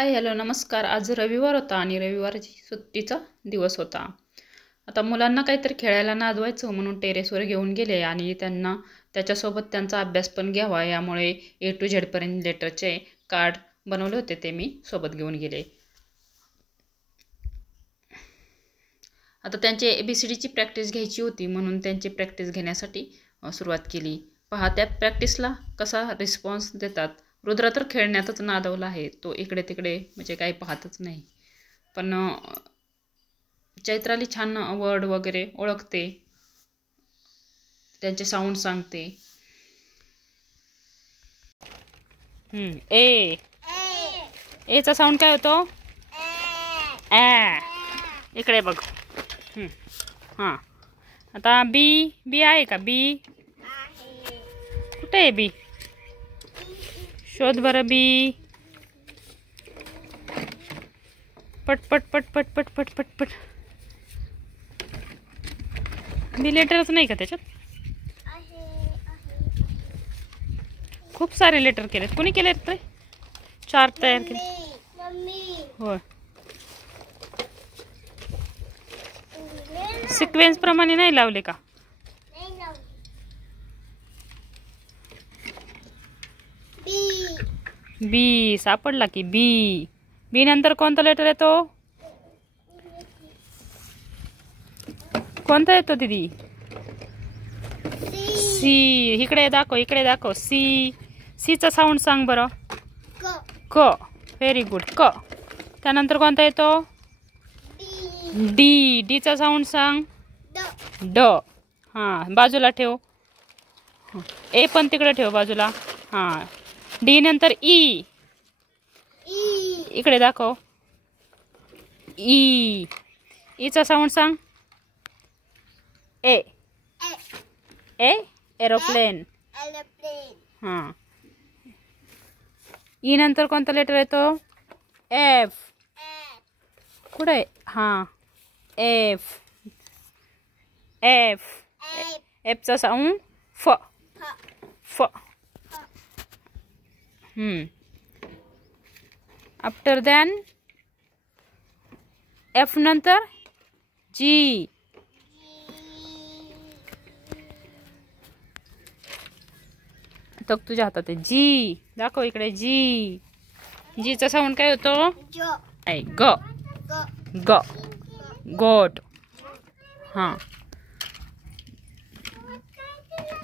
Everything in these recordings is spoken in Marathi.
हाय हॅलो नमस्कार. आज रविवार होता आणि रविवारची सुट्टीचा दिवस होता. आता मुलांना काहीतरी खेळायला नादवायचं म्हणून टेरेसवर घेऊन गेले आणि त्यांना त्याच्यासोबत त्यांचा अभ्यास पण घ्यावा यामुळे A to Z पर्यंत लेटरचे कार्ड बनवले होते ते मी सोबत घेऊन गेले. आता त्यांचे ABCDची प्रॅक्टिस घ्यायची होती म्हणून त्यांची प्रॅक्टिस घेण्यासाठी सुरुवात केली. पहा त्या प्रॅक्टिसला कसा रिस्पॉन्स देतात. रुद्र तर खेळण्यातच नादवला आहे. तो इकडे तिकडे म्हणजे काही पाहतच नाही. पण चैत्राली छान वर्ड वगैरे ओळखते, त्यांचे साऊंड सांगते. ए एचा साऊंड काय होतो? इकडे बघ. हां आता बी बी आहे का? बी कुठे आहे? बी शोध बरं. बी पट पट पट पट पट पट पट पट. बी लेटरच नाही का त्याच्यात? खूप सारे लेटर केलेत. कोणी केलेत रे? 4 तयार केले. होय, सिक्वेन्स प्रमाणे नाही लावले का? बी सापडला की बी. बी नंतर कोणता लेटर येतो? कोणता येतो दीदी? सी. इकडे दाखव, इकडे दाखव. सी. सीचा साऊंड सांग बरं. क. Very good. क. त्यानंतर कोणता येतो? डी. डीचा साऊंड सांग. ड. हां बाजूला ठेव. ए पण तिकडे ठेव बाजूला. हां डी नंतर ई. इकडे दाखव. ई. ईचा साऊंड सांग. ए. ए एरोप्लेन. हां ई नंतर कोणता लेटर येतो? एफ. कुठे? हां एफ. एफ. एफचा साऊंड फ. फ. आफ्टर दॅन एफ नंतर जी. तो तुझ्या हातात आहे. जी दाखव इकडे. जी. जीचा साऊंड काय होतो? ऐ ग. ग. गोट. हां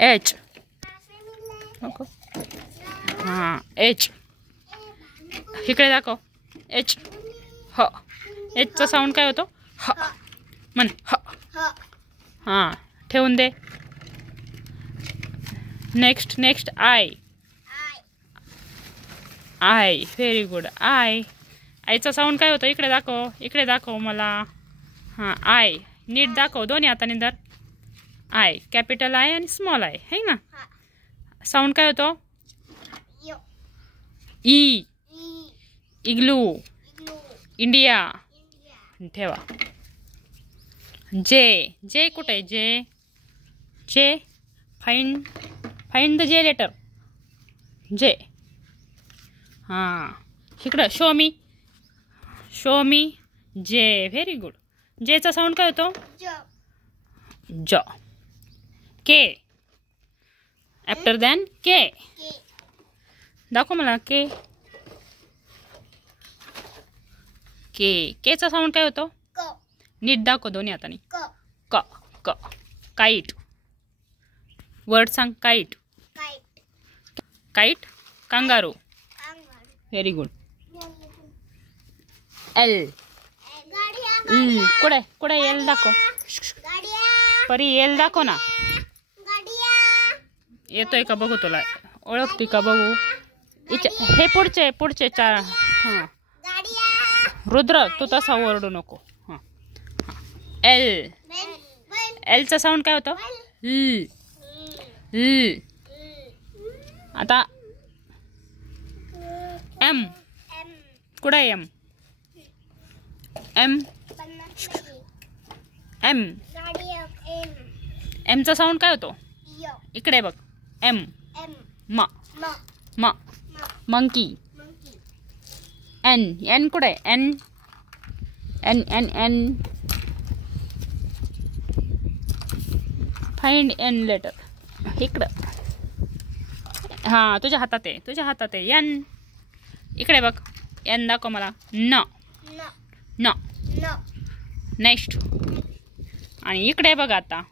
एच. हां एच. इकडे दाखव. एच. ह. एचचा साऊंड काय होतो? ह. म्हण ह. हां ठेवून दे. Next next I. I. Very good. I. आयचा साऊंड काय होतो? इकडे दाखव, इकडे दाखव मला. हां आय. नीट दाखव, दोन्ही हाताने धर. आय कॅपिटल आय आणि स्मॉल आय है ना. साऊंड काय होतो? ई. इग्लू. इंडिया. ठेवा. जे. जे कुठे आहे? जे. जे फाइंड फाइंड द जे लेटर. जे. हां इकडं शो मी. शो मी जे. Very good. जेचा साऊंड काय होतो? ज. के. आफ्टर दॅन के. दाखव मला. के. के. केचा साऊंड काय होतो? नीट दाखव दोन्ही हाताने. क. क. काईट. वर्ड सांग. Kite. Kite. Kangaroo. Very good. L. कुठे कुठे? एल दाखव. परी एल दाखव ना. येतोय का बघू, तुला ओळखते का बघू. हे पुढचे पुढचे 4. हां रुद्र तू तसा ओरडू नको. हां एल. एलचा साऊंड काय होतं? ल. ल. आता एम. कुठं आहे एम? एम. एम. एमचा साऊंड काय होतो? इकडे बघ. एम. म. म. मंकी. एन एन कुठे आहे N N N N find N letter इकडं हां तुझ्या हातात आहे एन इकडे बघ एन दाखव मला न न नेक्स्ट आणि इकडे बघ आता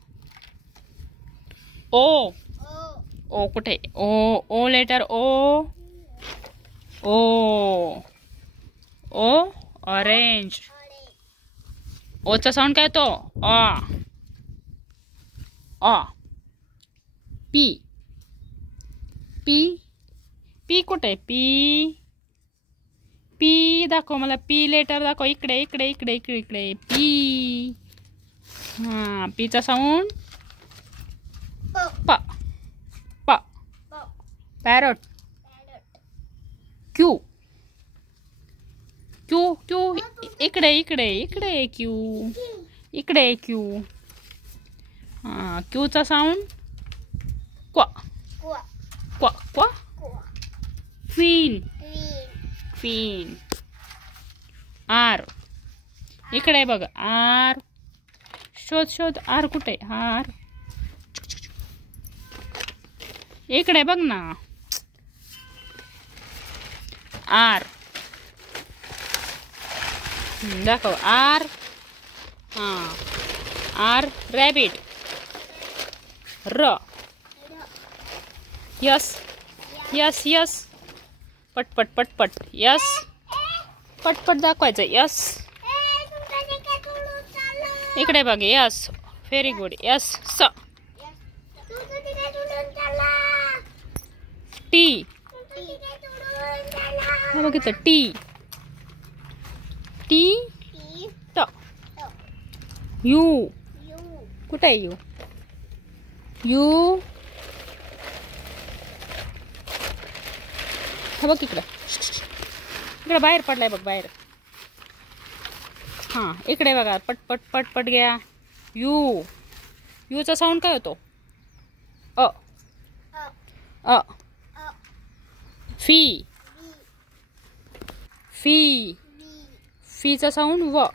ओ ओ कुठे ओ ओ लेटर ओ ओ ओ ऑरेंज ओचा साऊंड काय तो आ पी पी पी कुठे पी पी दाखव मला पी लेटर दाखव इकडे इकडे इकडे इकडे इकडे पी हां पीचा साऊंड प प पॅरट क्यू क्यू क्यू इकडे इकडे इकडे क्यू इकडे क्यू हां क्यूचा साऊंड क्वा क्वा क्वा क्वीन क्वीन आर इकडे बघ आर शोध शोध आर कुठे आर इकडे बघ ना आर दाखव आर हां आर रॅबिट र यस यस यस पटपट पटपट यस पटपट दाखवायचं यस इकडे बघ यस व्हेरी गुड यस स टी बघितलं टी टी ट यू कुठे आहे यू यू हा बघ इकडं इकडे बाहेर पडलाय बघ बाहेर हां इकडे बघा पटपट पटपट घ्या यू यूचा साऊंड काय होतो अ अ फी फी फीचा साऊंड व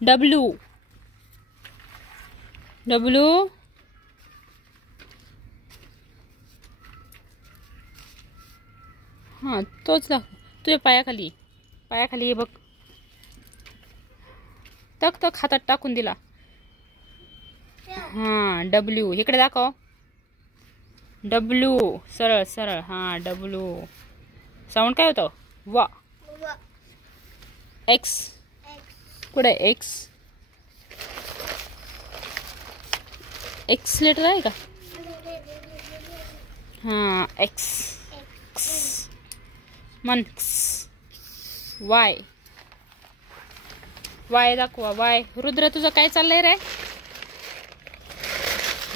डब्ल्यू डब्ल्यू हां तोच दाखव तुझ्या पायाखाली हे बघ तक तक हातात टाकून दिला हां डब्ल्यू इकडे दाखव डब्ल्यू सरळ सरळ हां डब्ल्यू साऊंड काय होतं वा एक्स कुठे एक्स एक्स लेटर आहे का हां एक्स मंक्स वाय वाय दाखवा वाय रुद्र तुझं काय चाललंय रे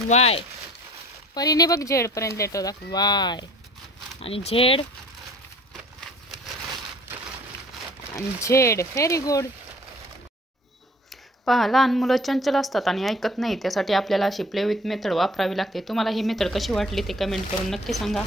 वाय परीने बघ झेड पर्यंत लेटर दाखव वाय आणि झेड आणि झेड व्हेरी गुड पहा लहान मुलं चंचल असतात आणि ऐकत नाही त्यासाठी आपल्याला अशी प्ले विथ मेथड वापरावी लागते तुम्हाला ही मेथड कशी वाटली ते कमेंट करून नक्की सांगा